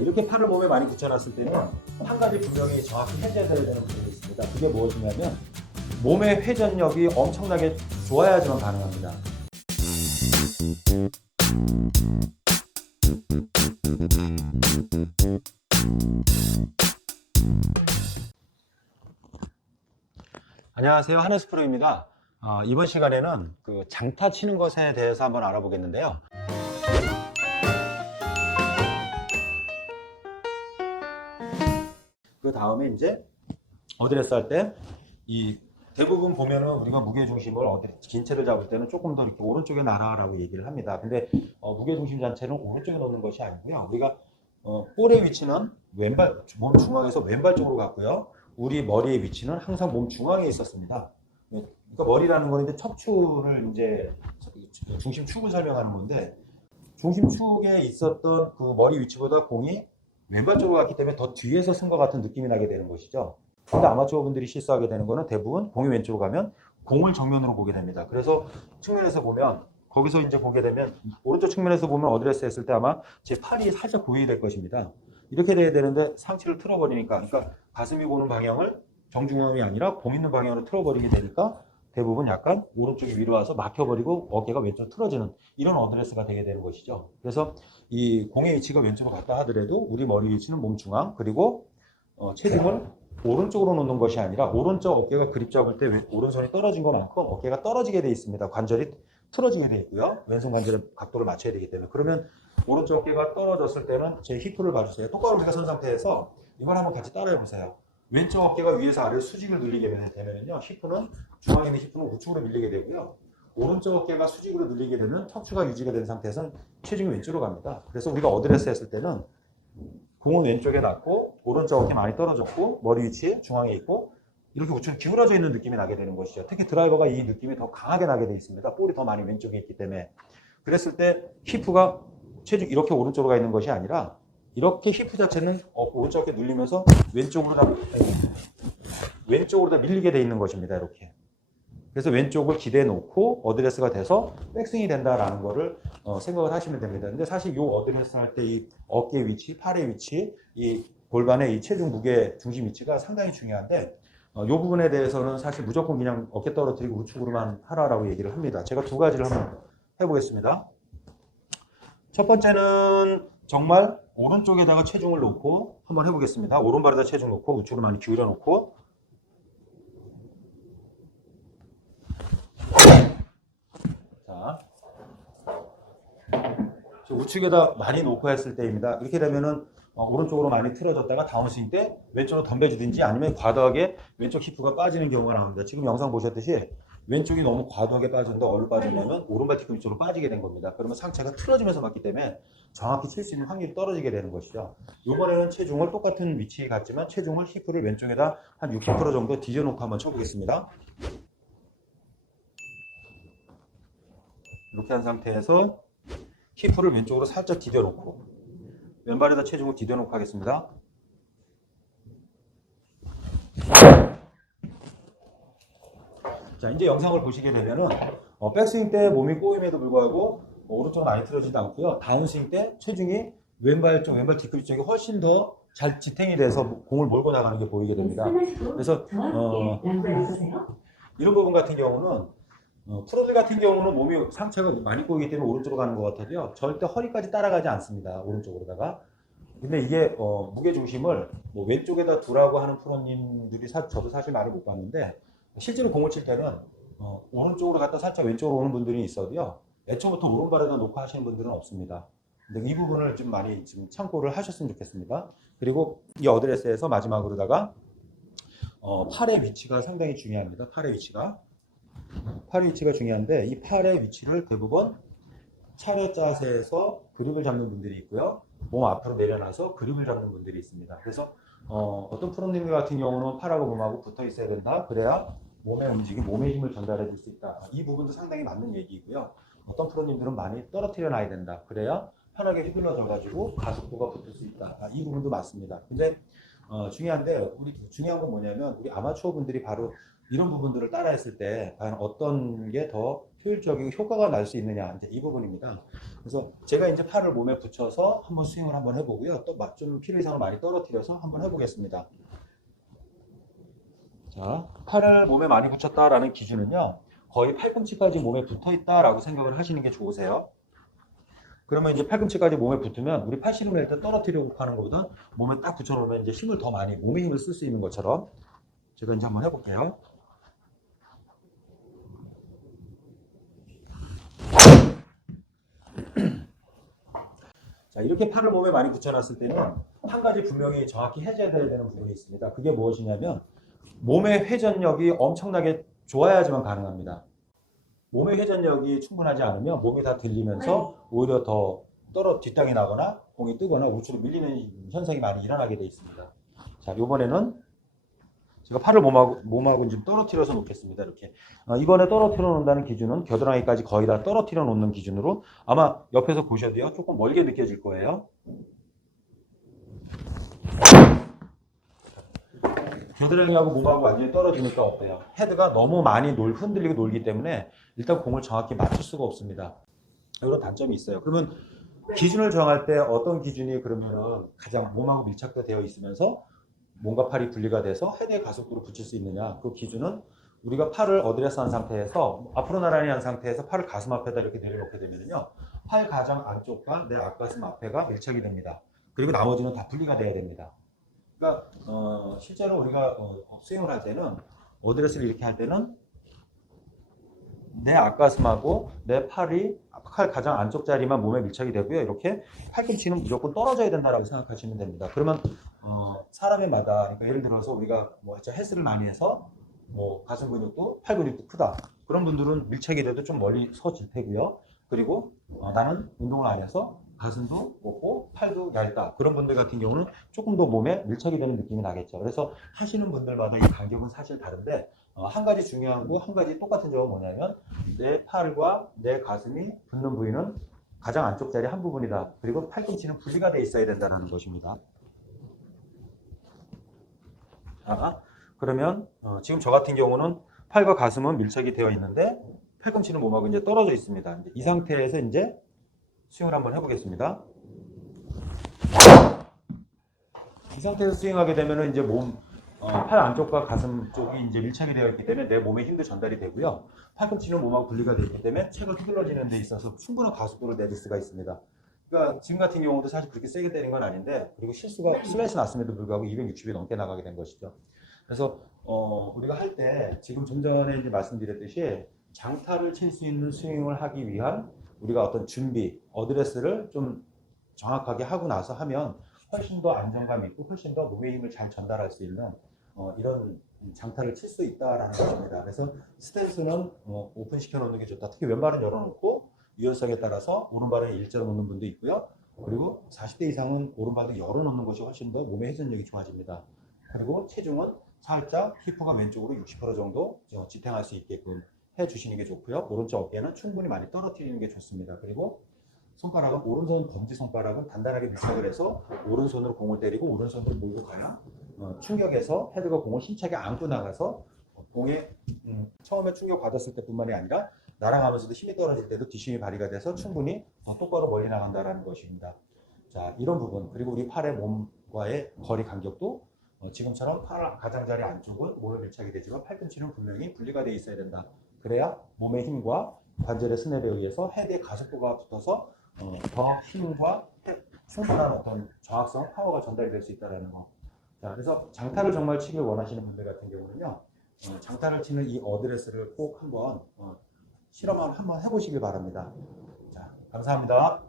이렇게 팔을 몸에 많이 붙여놨을 때는 한 가지 분명히 정확히 해제되어야 되는 부분이 있습니다. 그게 무엇이냐면 몸의 회전력이 엄청나게 좋아야지만 가능합니다. 안녕하세요, 하늘스 프로입니다. 이번 시간에는 그 장타 치는 것에 대해서 한번 알아보겠는데요. 그 다음에 이제 어드레스 할 때 이 대부분 보면은 우리가 무게 중심을 긴 채를 잡을 때는 조금 더 이렇게 오른쪽에 놔라라고 얘기를 합니다. 근데 무게 중심 자체는 오른쪽에 놓는 것이 아니고요. 우리가 볼의 위치는 왼발, 몸 중앙에서 왼발 쪽으로 갔고요. 우리 머리의 위치는 항상 몸 중앙에 있었습니다. 그러니까 머리라는 건 이제 척추를 이제 중심축을 설명하는 건데, 중심축에 있었던 그 머리 위치보다 공이 왼발 쪽으로 갔기 때문에 더 뒤에서 쓴 것 같은 느낌이 나게 되는 것이죠. 근데 아마추어 분들이 실수하게 되는 거는 대부분 공이 왼쪽으로 가면 공을 정면으로 보게 됩니다. 그래서 측면에서 보면, 거기서 이제 보게 되면 오른쪽 측면에서 보면 어드레스 했을 때 아마 제 팔이 살짝 보이게 될 것입니다. 이렇게 돼야 되는데 상체를 틀어버리니까, 그러니까 가슴이 보는 방향을 정중앙이 아니라 공 있는 방향으로 틀어버리게 되니까 대부분 약간 오른쪽이 위로 와서 막혀버리고 어깨가 왼쪽으로 틀어지는 이런 어드레스가 되게 되는 것이죠. 그래서 이 공의 위치가 왼쪽으로 갔다 하더라도 우리 머리 위치는 몸 중앙, 그리고 체중을 오른쪽으로 놓는 것이 아니라 오른쪽 어깨가 그립 잡을 때 오른손이 떨어진 것만큼 어깨가 떨어지게 되어 있습니다. 관절이 틀어지게 되어 있고요. 왼손 관절의 각도를 맞춰야 되기 때문에. 그러면 오른쪽 어깨가 떨어졌을 때는 제 힙을 봐주세요. 똑바로 내가 선 상태에서 이걸 한번 같이 따라해 보세요. 왼쪽 어깨가 위에서 아래로 수직을 늘리게 되면요, 힙은 중앙에 있는 힙은 우측으로 밀리게 되고요. 오른쪽 어깨가 수직으로 늘리게 되면 척추가 유지가 된 상태에서는 체중이 왼쪽으로 갑니다. 그래서 우리가 어드레스 했을 때는 공은 왼쪽에 놨고 오른쪽 어깨 많이 떨어졌고 머리 위치 중앙에 있고 이렇게 우측 기울어져 있는 느낌이 나게 되는 것이죠. 특히 드라이버가 이 느낌이 더 강하게 나게 되어 있습니다. 볼이 더 많이 왼쪽에 있기 때문에. 그랬을 때 히프가 체중 이렇게 오른쪽으로 가 있는 것이 아니라 이렇게 히프 자체는 오른쪽 어깨 눌리면서 왼쪽으로 다 밀리게 되어 있는 것입니다. 이렇게. 그래서 왼쪽을 기대해 놓고 어드레스가 돼서 백스윙이 된다라는 거를 생각을 하시면 됩니다. 근데 사실 이 어드레스 할 때 이 어깨 위치, 팔의 위치, 이 골반의 이 체중 무게 중심 위치가 상당히 중요한데, 이 부분에 대해서는 사실 무조건 그냥 어깨 떨어뜨리고 우측으로만 하라라고 얘기를 합니다. 제가 두 가지를 한번 해보겠습니다. 첫 번째는 정말 오른쪽에다가 체중을 놓고 한번 해보겠습니다. 오른발에다 체중 놓고 우측으로 많이 기울여 놓고, 우측에다 많이 놓고 했을 때입니다. 이렇게 되면은 오른쪽으로 많이 틀어졌다가 다운스윙 때 왼쪽으로 덤벼지든지 아니면 과도하게 왼쪽 히프가 빠지는 경우가 나옵니다. 지금 영상 보셨듯이 왼쪽이 너무 과도하게 빠졌는데 어디로 빠지냐면 오른발 뒤꿈치 쪽으로 빠지게 된 겁니다. 그러면 상체가 틀어지면서 맞기 때문에 정확히 칠 수 있는 확률이 떨어지게 되는 것이죠. 이번에는 체중을 똑같은 위치에 갔지만 체중을 히프를 왼쪽에다 한 60% 정도 뒤져놓고 한번 쳐보겠습니다. 이렇게 한 상태에서 히프를 왼쪽으로 살짝 디뎌놓고 왼발에다 체중을 디뎌놓고 하겠습니다. 자, 이제 영상을 보시게 되면은 백스윙 때 몸이 꼬임에도 불구하고 오른쪽으로 많이 틀어지지 않고요. 다운스윙 때 체중이 왼발 뒤꿈치 쪽이 훨씬 더 잘 지탱이 돼서 공을 몰고 나가는 게 보이게 됩니다. 그래서 이런 부분 같은 경우는 프로들 같은 경우는 몸이 상체가 많이 꼬이기 때문에 오른쪽으로 가는 것 같아도요, 절대 허리까지 따라가지 않습니다. 오른쪽으로다가. 근데 이게 무게 중심을 뭐 왼쪽에다 두라고 하는 프로님들이 저도 사실 많이 못 봤는데, 실제로 공을 칠 때는 오른쪽으로 갔다 살짝 왼쪽으로 오는 분들이 있어도요, 애초부터 오른발에다 놓고 하시는 분들은 없습니다. 근데 이 부분을 좀 많이 좀 참고를 하셨으면 좋겠습니다. 그리고 이 어드레스에서 마지막으로다가 팔의 위치가 상당히 중요합니다. 팔의 위치가 중요한데, 이 팔의 위치를 대부분 차례 자세에서 그립을 잡는 분들이 있고요, 몸 앞으로 내려놔서 그립을 잡는 분들이 있습니다. 그래서 어떤 프로님들 같은 경우는 팔하고 몸하고 붙어 있어야 된다, 그래야 몸의 움직임, 몸의 힘을 전달해 줄 수 있다. 이 부분도 상당히 맞는 얘기이고요. 어떤 프로님들은 많이 떨어뜨려 놔야 된다, 그래야 편하게 휘둘러져 가지고 가속도가 붙을 수 있다. 이 부분도 맞습니다. 근데 중요한 건 뭐냐면, 우리 아마추어 분들이 바로 이런 부분들을 따라 했을 때 과연 어떤 게 더 효율적이고 효과가 날 수 있느냐, 이제 이 부분입니다. 그래서 제가 이제 팔을 몸에 붙여서 한번 스윙을 한번 해보고요. 또 좀 필요 이상을 많이 떨어뜨려서 한번 해보겠습니다. 자, 팔을 몸에 많이 붙였다라는 기준은요, 거의 팔꿈치까지 몸에 붙어 있다라고 생각을 하시는 게 좋으세요. 그러면 이제 팔꿈치까지 몸에 붙으면 우리 팔씨름을 일단 떨어뜨리려고 하는 것보다 몸에 딱 붙여놓으면 이제 힘을 더 많이, 몸의 힘을 쓸 수 있는 것처럼 제가 이제 한번 해볼게요. 자, 이렇게 팔을 몸에 많이 붙여놨을 때는 한 가지 분명히 정확히 해줘야 되는 부분이 있습니다. 그게 무엇이냐면 몸의 회전력이 엄청나게 좋아야지만 가능합니다. 몸의 회전력이 충분하지 않으면 몸이 다 들리면서 오히려 더 뒷땅이 나거나 공이 뜨거나 우측으로 밀리는 현상이 많이 일어나게 되어 있습니다. 자, 이번에는 제가 팔을 몸하고 좀 떨어뜨려서 놓겠습니다. 이렇게. 이번에 떨어뜨려 놓는다는 기준은 겨드랑이까지 거의 다 떨어뜨려 놓는 기준으로 아마 옆에서 보셔도요. 조금 멀게 느껴질 거예요. 겨드랑이하고 몸하고 완전히 떨어지니까 어때요? 헤드가 너무 많이 흔들리고 놀기 때문에 일단 공을 정확히 맞출 수가 없습니다. 이런 단점이 있어요. 그러면 기준을 정할 때 어떤 기준이 그러면은 가장 몸하고 밀착되어 있으면서 몸과 팔이 분리가 돼서 헤드의 가속도를 붙일 수 있느냐, 그 기준은 우리가 팔을 어드레스 한 상태에서 앞으로 나란히 한 상태에서 팔을 가슴 앞에다 이렇게 내려놓게 되면요, 팔 가장 안쪽과 내 앞가슴 앞에가 밀착이 됩니다. 그리고 나머지는 다 분리가 돼야 됩니다. 그러니까 실제로 우리가 스윙을 할 때는 어드레스를 이렇게 할 때는 내 앞가슴하고 내 팔이 팔 가장 안쪽 자리만 몸에 밀착이 되고요. 이렇게 팔꿈치는 무조건 떨어져야 된다라고 생각하시면 됩니다. 그러면 사람마다, 그러니까 예를 들어서 우리가 뭐 헬스를 많이 해서 뭐 가슴 근육도 팔 근육도 크다. 그런 분들은 밀착이 돼도 좀 멀리 서질 테고요. 그리고 나는 운동을 안 해서 가슴도 높고 팔도 얇다. 그런 분들 같은 경우는 조금 더 몸에 밀착이 되는 느낌이 나겠죠. 그래서 하시는 분들마다 이 간격은 사실 다른데 한 가지 중요한 거, 한 가지 똑같은 점은 뭐냐면 내 팔과 내 가슴이 붙는 부위는 가장 안쪽 자리 한 부분이다. 그리고 팔꿈치는 분리가 돼 있어야 된다는 것입니다. 그러면 지금 저 같은 경우는 팔과 가슴은 밀착이 되어 있는데 팔꿈치는 몸하고 이제 떨어져 있습니다. 이 상태에서 이제 스윙을 한번 해보겠습니다. 이 상태에서 스윙하게 되면은 이제 팔 안쪽과 가슴 쪽이 이제 밀착이 되어 있기 때문에 내 몸에 힘도 전달이 되고요. 팔꿈치는 몸하고 분리가 되어 있기 때문에 책을 휘둘러지는 데 있어서 충분한 가속도를 내줄 수가 있습니다. 그러니까 지금 같은 경우도 사실 그렇게 세게 때린 건 아닌데, 그리고 실수가 슬라이스 났음에도 불구하고 260이 넘게 나가게 된 것이죠. 그래서 우리가 할 때 지금 좀 전에 이제 말씀드렸듯이 장타를 칠 수 있는 스윙을 하기 위한 우리가 어떤 준비, 어드레스를 좀 정확하게 하고 나서 하면 훨씬 더 안정감 있고 훨씬 더 몸의 힘을 잘 전달할 수 있는 이런 장타를 칠 수 있다라는 것입니다. 그래서 스탠스는 오픈 시켜 놓는 게 좋다. 특히 왼발은 열어놓고 유연성에 따라서 오른발은 일자로 놓는 분도 있고요. 그리고 40대 이상은 오른발도 열어놓는 것이 훨씬 더 몸의 회전력이 좋아집니다. 그리고 체중은 살짝 히프가 왼쪽으로 60% 정도 지탱할 수 있게끔 해주시는 게 좋고요. 오른쪽 어깨는 충분히 많이 떨어뜨리는 게 좋습니다. 그리고 손가락은 오른손 검지 손가락은 단단하게 밀착을 해서 오른손으로 공을 때리고 오른손으로 몰고 가야 충격에서 헤드가 공을 힘차게 안고 나가서 공에 처음에 충격 받았을 때뿐만이 아니라 날아가면서도 힘이 떨어질 때도 뒷심이 발휘가 돼서 충분히 더 똑바로 멀리 나간다는 것입니다. 자, 이런 부분, 그리고 우리 팔의 몸과의 거리 간격도 지금처럼 팔 가장자리 안쪽은 몸에 밀착이 되지만 팔꿈치는 분명히 분리가 되어 있어야 된다. 그래야 몸의 힘과 관절의 스냅에 의해서 헤드의 가속도가 붙어서 더 힘과 충분한 어떤 정확성, 파워가 전달이 될 수 있다는 거. 자, 그래서 장타를 정말 치길 원하시는 분들 같은 경우는요, 장타를 치는 이 어드레스를 꼭 한번 실험을 한번 해보시길 바랍니다. 자, 감사합니다.